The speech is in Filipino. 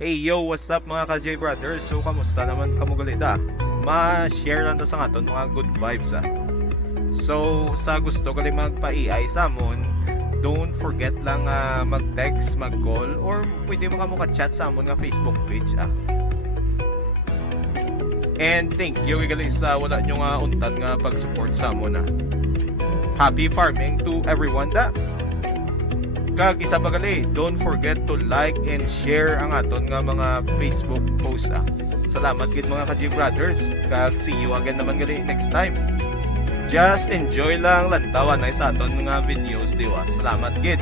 Hey yo, what's up mga ka-J Brothers? So, kamusta naman kamugalita? Ma-share lang ta sa aton mga good vibes So, sa gusto gali magpa-AI sa amon, don't forget lang mag-text, mag-call, or pwede mo kamo ka-chat sa amon nga Facebook page And thank you gali sa wala nyo nga untad nga pag-support sa amon Happy farming to everyone Kag isa pa gali, don't forget to like and share ang aton nga mga Facebook post Salamat gid mga ka-J Brothers. Kag see you again naman gali next time. Just enjoy lang lantawan na sa aton nga videos, diwa. Salamat gid.